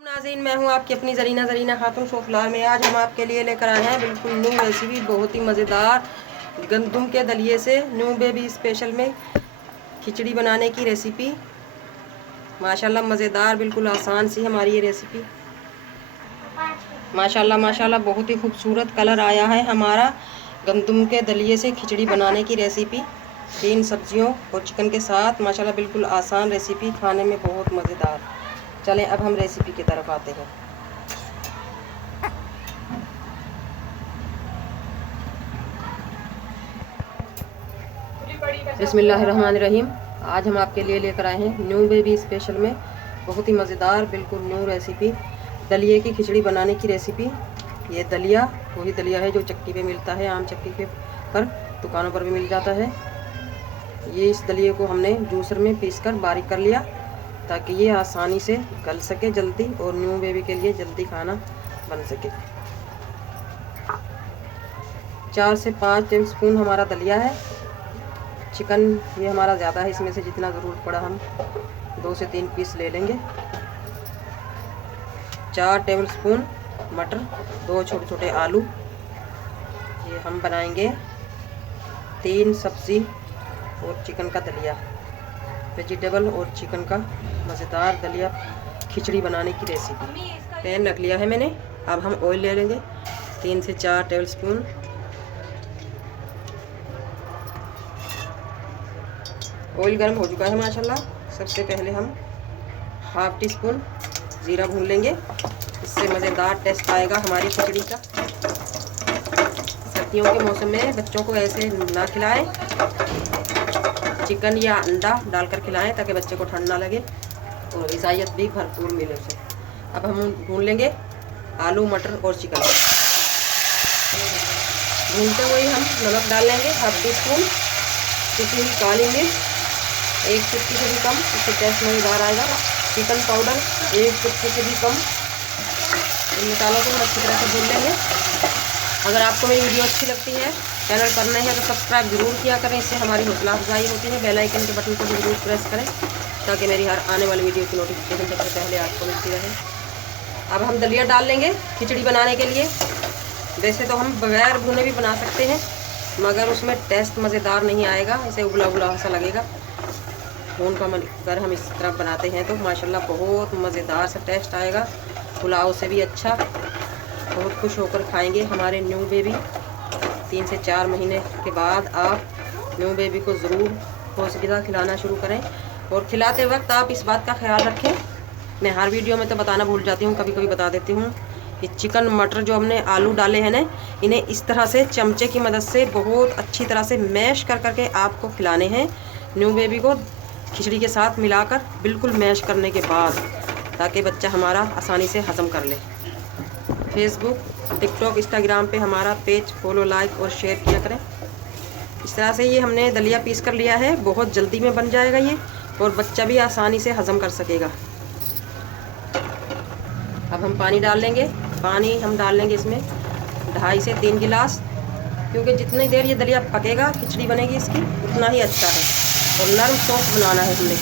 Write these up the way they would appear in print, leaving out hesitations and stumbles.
नाज़रीन, मैं हूं आपकी अपनी ज़रीना खातून सोफलार में। आज हम आपके लिए लेकर आए हैं बिल्कुल न्यू रेसिपी, बहुत ही मज़ेदार गंदम के दलिए से न्यू बेबी स्पेशल में खिचड़ी बनाने की रेसिपी। माशाल्लाह मज़ेदार, बिल्कुल आसान सी हमारी ये रेसिपी। माशाल्लाह माशाल्लाह बहुत ही खूबसूरत कलर आया है हमारा गंदम के दलिए से खिचड़ी बनाने की रेसिपी। 3 सब्जियों और चिकन के साथ माशाल्लाह बिल्कुल आसान रेसिपी, खाने में बहुत मज़ेदार। चलें अब हम रेसिपी की तरफ आते हैं। बिस्मिल्लाहिर्रहमानिर्रहीम। आज हम आपके लिए लेकर आए हैं न्यू बेबी स्पेशल में बहुत ही मज़ेदार बिल्कुल न्यू रेसिपी, दलिए की खिचड़ी बनाने की रेसिपी। ये दलिया वही दलिया है जो चक्की पे मिलता है, आम चक्की के पर दुकानों पर भी मिल जाता है। ये इस दलिए को हमने जूसर में पीसकर बारीक कर लिया ताकि ये आसानी से गल सके जल्दी, और न्यू बेबी के लिए जल्दी खाना बन सके। 4 से 5 टेबल स्पून हमारा दलिया है। चिकन ये हमारा ज़्यादा है, इसमें से जितना ज़रूरत पड़ा हम 2 से 3 पीस ले लेंगे। 4 टेबल स्पून मटर, 2 छोटे छोटे आलू। ये हम बनाएंगे 3 सब्ज़ी और चिकन का दलिया, वेजिटेबल और चिकन का मज़ेदार दलिया खिचड़ी बनाने की रेसिपी। पैन रख लिया है मैंने। अब हम ऑयल ले लेंगे 3 से 4 टेबल स्पून। ऑयल गर्म हो चुका है माशाल्लाह। सबसे पहले हम 1/2 टी स्पून ज़ीरा भून लेंगे, इससे मज़ेदार टेस्ट आएगा हमारी खिचड़ी का। सर्दियों के मौसम में बच्चों को ऐसे ना खिलाएं, चिकन या अंडा डालकर खिलाएं ताकि बच्चे को ठंड ना लगे और ग़िज़ाइयत भी भरपूर मिले उसे। अब हम भून लेंगे आलू, मटर और चिकन। भूनते हुए हम नमक डाल लेंगे 1/2 टी स्पून, पिसी हुई काली मिर्च 1 चुटकी से भी कम, इससे टेस्ट मज़ेदार आएगा। चिकन पाउडर 1 चुटकी से भी कम। इन मसालों को हम अच्छी तरह से भून लेंगे। अगर आपको मेरी वीडियो अच्छी लगती है, चैनल पर नए हैं तो सब्सक्राइब ज़रूर किया करें, इससे हमारी हौसला अफजाई होती है। बेल आइकन के बटन को भी ज़रूर प्रेस करें ताकि मेरी हर आने वाली वीडियो की नोटिफिकेशन सबसे पहले आपको मिलती रहे। अब हम दलिया डाल लेंगे खिचड़ी बनाने के लिए। वैसे तो हम बगैर भुने भी बना सकते हैं, मगर उसमें टेस्ट मज़ेदार नहीं आएगा, इसे उबला उबला सा लगेगा। भून का अगर हम इस तरह बनाते हैं तो माशाल्लाह बहुत मज़ेदार सा टेस्ट आएगा, पुलाव से भी अच्छा। बहुत खुश होकर खाएंगे हमारे न्यू बेबी। 3 से 4 महीने के बाद आप न्यू बेबी को ज़रूर पौष्टिकता खिलाना शुरू करें, और खिलाते वक्त आप इस बात का ख्याल रखें, मैं हर वीडियो में तो बताना भूल जाती हूँ, कभी कभी बता देती हूँ। ये चिकन, मटर जो हमने आलू डाले हैं ना, इन्हें इस तरह से चमचे की मदद से बहुत अच्छी तरह से मैश कर करके आपको खिलाने हैं न्यू बेबी को, खिचड़ी के साथ मिलाकर बिल्कुल मैश करने के बाद, ताकि बच्चा हमारा आसानी से हज़म कर ले। फेसबुक, टिकटॉक, इंस्टाग्राम पे हमारा पेज फॉलो, लाइक और शेयर किया करें। इस तरह से ये हमने दलिया पीस कर लिया है, बहुत जल्दी में बन जाएगा ये, और बच्चा भी आसानी से हज़म कर सकेगा। अब हम पानी डाल लेंगे। पानी हम डाल लेंगे इसमें 2.5 से 3 गिलास, क्योंकि जितनी देर ये दलिया पकेगा, खिचड़ी बनेगी इसकी, उतना ही अच्छा है। और नरम सॉफ्ट बनाना है हमने।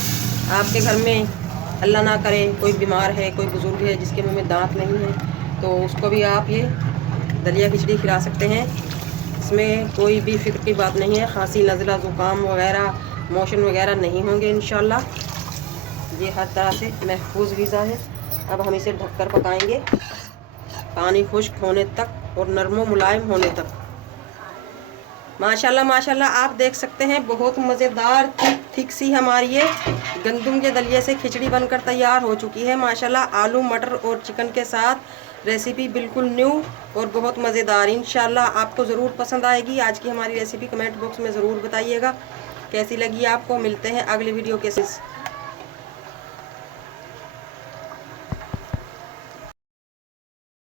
आपके घर में अल्लाह ना करे कोई बीमार है, कोई बुज़ुर्ग है जिसके मुंह में दांत नहीं है, तो उसको भी आप ये दलिया खिचड़ी खिला सकते हैं। इसमें कोई भी फिक्र की बात नहीं है, खांसी, नज़ला, ज़ुकाम वगैरह, मोशन वगैरह नहीं होंगे इंशाल्लाह। ये हर तरह से महफूज ग़िज़ा है। अब हम इसे ढककर पकाएंगे पानी खुश्क होने तक और नरमो मुलायम होने तक। माशाल्लाह माशाल्लाह आप देख सकते हैं बहुत मज़ेदार थिक सी हमारी ये गंदम के दलिए से खिचड़ी बनकर तैयार हो चुकी है। माशाल्लाह आलू, मटर और चिकन के साथ रेसिपी बिल्कुल न्यू और बहुत मज़ेदार। इंशाल्लाह आपको ज़रूर पसंद आएगी। आज की हमारी रेसिपी कमेंट बॉक्स में ज़रूर बताइएगा कैसी लगी आपको। मिलते हैं अगली वीडियो के साथ।